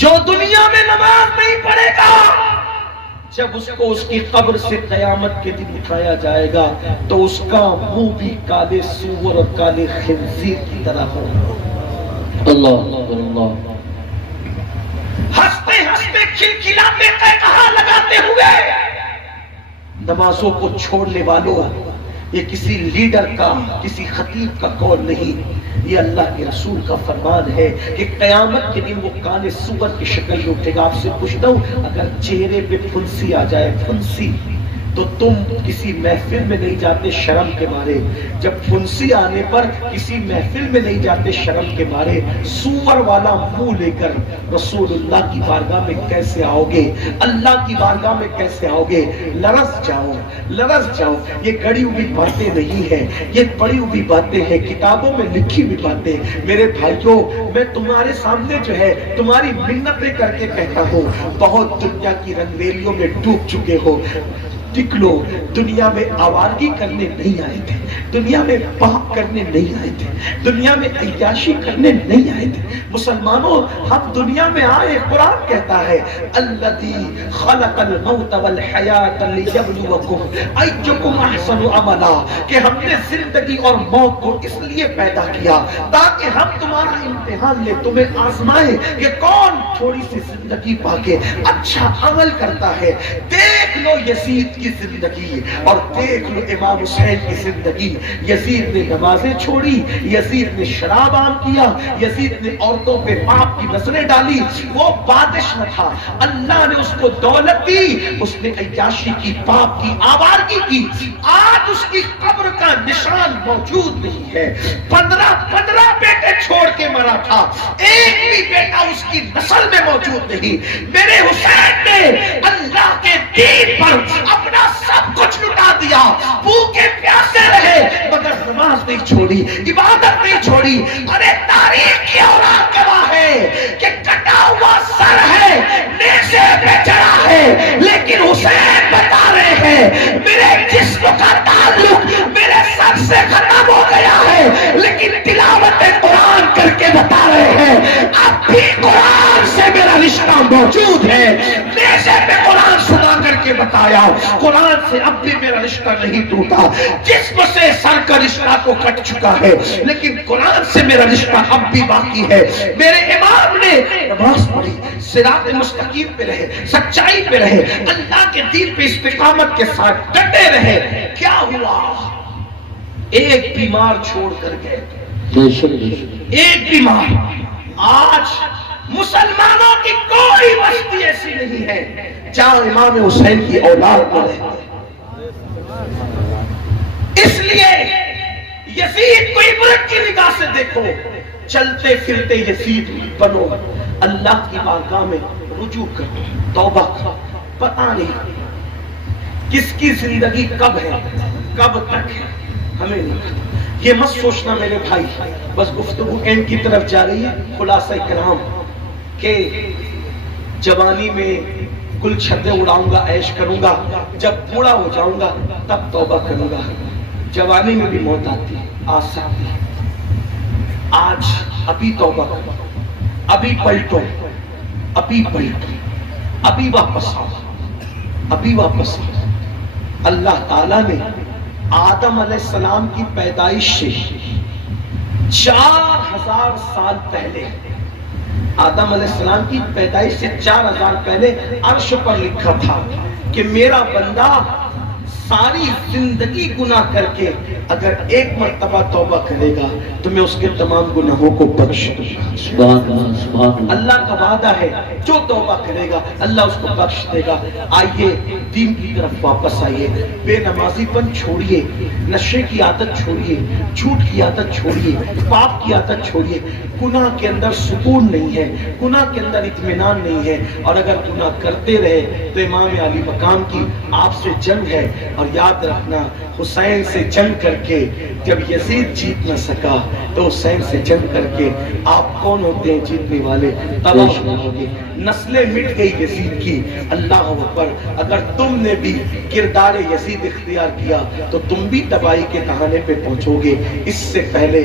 جو دنیا میں نماز نہیں پڑھے گا، جب اس کو اس کی قبر سے قیامت کے دن اٹھایا جائے گا تو اس کا منہ بھی کالے سور اور کالے خنزیر کی طرح ہوگا۔ اللہ اللہ، ہنستے ہنستے کھلکھلاتے کہا لگاتے ہوئے نمازوں کو چھوڑنے والوں، یہ کسی لیڈر کا، کسی خطیب کا قول نہیں، یہ اللہ کے رسول کا فرمان ہے کہ قیامت کے دن وہ کالے سور کی شکل میں اٹھے گا۔ آپ سے پوچھتا ہوں، اگر چہرے پہ پھنسی آ جائے، پھنسی، تو تم کسی محفل میں نہیں جاتے شرم کے مارے؟ جب پھنسی آنے پر کسی محفل میں نہیں جاتے شرم کے مارے؟ سور والا منہ لے کر رسول اللہ کی بارگاہ میں کیسے آؤ گے؟ اللہ کی بارگاہ میں کیسے آؤ گے؟ لرز جاؤ، لرز جاؤ۔ یہ گڑی ہوئی باتیں نہیں ہیں، یہ پڑھی ہوئی باتیں ہیں، کتابوں میں لکھی ہوئی باتیں۔ میرے بھائیوں، میں تمہارے سامنے جو ہے تمہاری منتیں کر کے کہتا ہوں، بہت دنیا کی رنگریلیوں میں ڈوب چکے ہو، نکلو۔ دنیا میں آوارگی کرنے نہیں آئے تھے، دنیا میں پاپ کرنے نہیں آئے تھے، دنیا میں عیاشی کرنے نہیں آئے تھے۔ مسلمانوں، ہم دنیا میں آئے، قرآن کہتا ہے الذی خلق الموت والحیات لیبلوکم ایکم احسن عملا، کہ ہم نے زندگی اور موت کو اس لیے پیدا کیا تاکہ ہم تمہارا امتحان لے، تمہیں آزمائے کہ کون تھوڑی سی زندگی پا کے اچھا عمل کرتا ہے۔ دیکھ لو یزید کی زندگی اور دیکھ لو امام حسین کی زندگی۔ یزید نے نمازیں چھوڑی، یزید نے شراب عام کیا، یزید نے عورتوں پہ پاپ کی نظریں ڈالی۔ وہ بادش نہ تھا، اللہ نے اس کو دولت دی، اس نے عیاشی کی، پاپ کی، آوارگی کی۔ آج اس کی قبر کا نشان موجود نہیں ہے۔ 15 بیٹے چھوڑ کے مرا تھا، ایک بھی بیٹا اس کی نسل میں موجود نہیں۔ میرے حسین نے اللہ کے دین پر اپنا سب کچھ لٹا دیا، بھوکے پیاسے رہے مگر نماز نہیں چھوڑی، عبادت نہیں چھوڑی۔ ارے تاریخ کی اوراد گواہ ہے کہ کٹا ہوا سر ہے، نیزے پہ چڑھا ہے، لیکن حسین بتا رہے ہیں میرے جسم کا تعلق میرے سر سے ختم ہو گیا ہے، لیکن تلاوت قرآن کر کے بتا رہے ہیں اب بھی قرآن سے میرا رشتہ موجود ہے۔ نیزے پہ قرآن سنا کر کے بتایا، قرآن سے اب بھی میرا رشتہ نہیں ٹوٹا۔ جسم سے سر کا رشتہ تو کٹ چکا ہے، لیکن قرآن سے میرا رشتہ اب بھی باقی ہے۔ میرے امام نے نماز پڑھی، صراط مستقیم پہ رہے، سچائی پہ رہے، اللہ کے دین پہ استقامت کے ساتھ ڈٹے رہے۔ کیا ہوا؟ ایک بیمار چھوڑ کر گئے، ایک بیمار۔ آج مسلمانوں کی کوئی بستی ایسی نہیں ہے جہاں امام حسین کی اولاد نہ رہے۔ اس لیے یزید کو عبرت کی نگاہ سے دیکھو، چلتے پھرتے یزید بنو، اللہ کی بارگاہ میں رجوع کرو، توبہ کرو۔ پتہ نہیں کس کی زندگی کب ہے، کب تک ہے، ہمیں نہیں پتا۔ یہ مت سوچنا میرے بھائی بس گفتگو اینڈ کی طرف جا رہی ہے۔ خلاصہ کلام کہ جوانی میں گل چھتے اڑاؤں گا، عیش کروں گا، جب بوڑھا ہو جاؤں گا تب توبہ کروں گا۔ جوانی میں بھی موت آتی ہے، آ سکتی ہے۔ آج ابھی توبہ کرو، ابھی پلٹو، ابھی پلٹو، ابھی واپس آؤ، ابھی واپس آؤ۔ اللہ تعالیٰ نے آدم علیہ السلام کی پیدائش سے 4000 سال پہلے، آدم علیہ السلام کی پیدائش سے 4000 پہلے عرش پر لکھا تھا کہ میرا بندہ ساری زندگی گناہ کر کے اگر ایک مرتبہ توبہ کرے گا تو میں اس کے تمام گناہوں کو بخش دوں گا۔ اللہ کا وعدہ ہے جو توبہ کرے گا اللہ اس کو بخش دے گا۔ آئیے دین کی طرف واپس آئیے، بے نمازی پن چھوڑیے، نشے کی عادت چھوڑیے، جھوٹ کی عادت چھوڑیے، پاپ کی عادت چھوڑیے۔ گناہ کے اندر سکون نہیں ہے، گناہ کے اندر اطمینان نہیں ہے، اور اگر گناہ کرتے رہے تو امام علی مقام کی آپ سے جنگ ہے۔ اور یاد رکھنا حسین سے جنگ کر کے جب یزید جیت نہ سکا تو حسین سے جنگ کر کے آپ کون ہوتے ہیں جیتنے والے؟ تباہ ہوگی، نسلیں مٹ گئی یزید کی۔ اللہ اکبر، اگر تم نے بھی کردار یزید اختیار کیا تو تم بھی تباہی کے دہانے پہ پہنچو گے۔ اس سے پہلے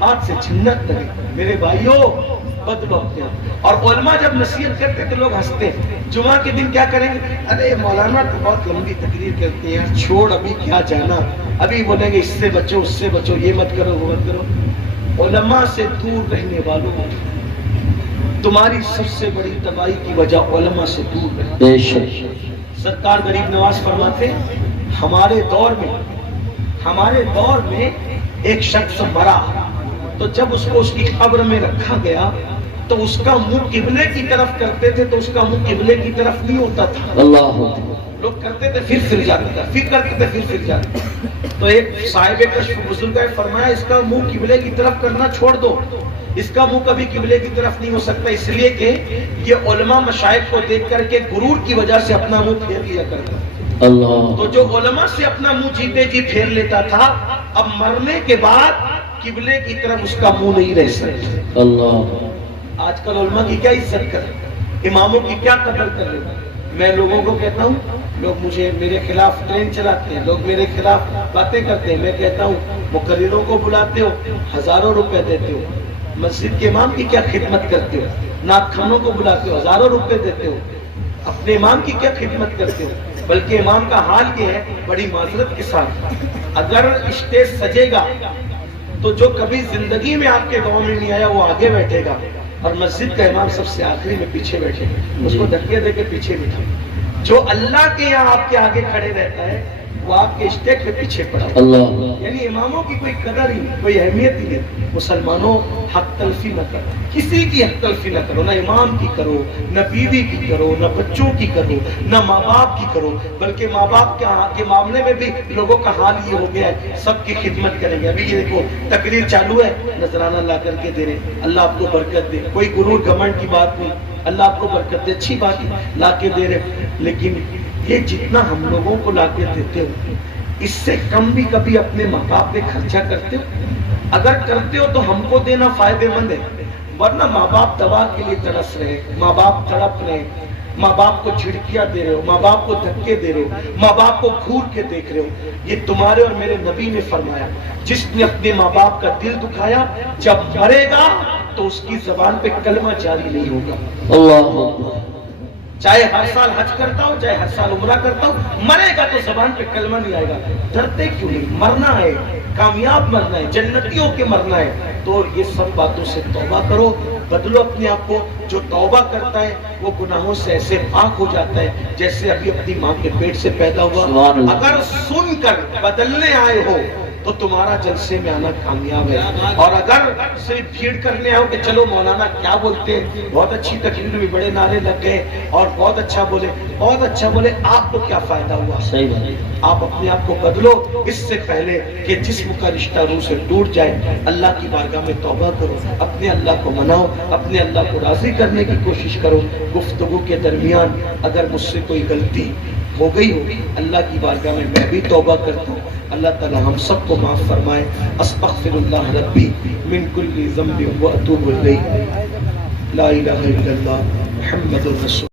ہاتھ سے جنت لگے. میرے بھائیوں بدلو اپنے آپ. اور علماء جب نصیحت کرتے تو لوگ ہنستے ہیں. جمعہ کے دن کیا کریں گے؟ ارے مولانا تو بہت لمبی تقریر کرتے ہیں, چھوڑ ابھی کیا جانا, ابھی بولیں گے اس سے بچو اس سے بچو, یہ مت کرو وہ مت کرو. علماء سے دور رہنے والوں, تمہاری سب سے بڑی تباہی کی وجہ علماء سے دور رہنا. بے شک. سرکار غریب نواز فرماتے ہیں ہمارے دور میں ایک شخص مرا تو جب اس کو اس کی قبر میں رکھا گیا تو اس کا منہ قبلے کی طرف کرتے تھے تو اس کا منہ قبلے کی طرف نہیں ہوتا تھا. اللہ لوگ کرتے تھے پھر جاتے تھے, پھر کرتے تھے پھر جاتے. تو ایک صاحب کشف بزرگ نے فرمایا اس کا منہ قبلے کی طرف کرنا چھوڑ دو, اس کا منہ کبھی قبلے کی طرف نہیں ہو سکتا, اس لیے کہ یہ علماء مشائخ کو دیکھ کر کے غرور کی وجہ سے اپنا منہ پھیر لیا کرتا. اللہ. تو جو علماء سے اپنا منہ جیتے جی پھیر لیتا تھا, اب مرنے کے بعد قبلے کی طرف اس کا منہ نہیں رہ سکتا. اللہ. آج کل علماء کی کیا عزت کر, اماموں کی کیا قدر کر رہے ہیں. میں لوگوں کو کہتا ہوں, لوگ میرے خلاف ٹرین چلاتے ہیں, لوگ میرے خلاف باتیں کرتے ہیں, میں کہتا ہوں مقرروں کو بلاتے ہو, ہزاروں روپے دیتے ہو, مسجد کے امام کی کیا خدمت کرتے ہو, نعت خوانوں کو بلاتے ہو, ہزاروں روپے دیتے ہو, اپنے امام کی کیا خدمت کرتے ہو. بلکہ امام کا حال یہ ہے, بڑی معذرت کے ساتھ, اگر اسٹیج سجے گا تو جو کبھی زندگی میں آپ کے گاؤں میں نہیں آیا وہ آگے بیٹھے گا, اور مسجد کا امام سب سے آخری میں پیچھے بیٹھے گا, اس کو دھکے دے کے پیچھے بیٹھے. جو اللہ کے یہاں آپ کے آگے کھڑے رہتا ہے وہ آپ کے اسٹیج پہ پیچھے پڑا. اللہ. یعنی اماموں کی کوئی قدر ہی نہیں, کوئی اہمیت ہی نہیں. مسلمانوں حق تلفی نہ کرو, کسی کی حق تلفی نہ کرو, نہ امام کی کرو, نہ بیوی کی کرو, نہ بچوں کی کرو, نہ ماں باپ کی کرو. بلکہ ماں باپ کے معاملے میں بھی لوگوں کا حال یہ ہو گیا ہے, سب کی خدمت کریں گے. ابھی یہ دیکھو تقریر چالو ہے, نذرانہ لا کر کے دے رہے, اللہ آپ کو برکت دے, کوئی غرور گھمنڈ کی بات نہیں, اللہ آپ کو برکت دے, اچھی بات ہے لا کے دے رہے. لیکن یہ جتنا ہم لوگوں کو لا کے دیتے ہو اس سے کم بھی کبھی اپنے ماں باپ پہ خرچہ کرتے ہو. اگر کرتے ہو تو ہم کو دینا فائدے مند ہے, ورنہ ماں باپ دوا کے لیے ترس رہے, ماں باپ تڑپ رہے, ماں باپ کو جھڑکیاں دے رہے ہو, ماں باپ کو دھکے دے رہے ہو, ماں باپ کو گھور کے دیکھ رہے ہو. یہ تمہارے اور میرے نبی نے فرمایا, جس نے اپنے ماں باپ کا دل دکھایا جب مرے گا تو اس کی زبان پہ کلمہ جاری نہیں ہوگا. اللہ. چاہے ہر سال حج کرتا ہو, چاہے ہر سال عمرہ کرتا ہو, مرے گا تو زبان پہ کلمہ نہیں آئے گا. ڈرتے کیوں نہیں, مرنا ہے, کامیاب مرنا ہے, جنتیوں کے مرنا ہے. تو یہ سب باتوں سے توبہ کرو, بدلو اپنے آپ کو. جو توبہ کرتا ہے وہ گناہوں سے ایسے پاک ہو جاتا ہے جیسے ابھی اپنی ماں کے پیٹ سے پیدا ہوا. اگر سن کر بدلنے آئے ہو تو تمہارا جلسے میں آنا کامیاب ہے, اور اگر صرف بھیڑ کرنے آؤ کہ چلو مولانا کیا بولتے ہیں, بہت اچھی تقریر میں بڑے نعرے لگ گئے اور بہت اچھا بولے, آپ کو کیا فائدہ ہوا. صحیح بات ہے. آپ اپنے آپ کو بدلو اس سے پہلے کہ جسم کا رشتہ روح سے ٹوٹ جائے. اللہ کی بارگاہ میں توبہ کرو, اپنے اللہ کو مناؤ, اپنے اللہ کو راضی کرنے کی کوشش کرو. گفتگو کے درمیان اگر مجھ سے کوئی غلطی ہو گئی ہو, اللہ کی بارگاہ میں بھی توبہ کرتا ہوں. اللہ تعالی ہم سب کو معاف فرمائے. استغفر اللہ ربی من کل ذنب واتوب الیہ. لا الہ الا اللہ محمد رسول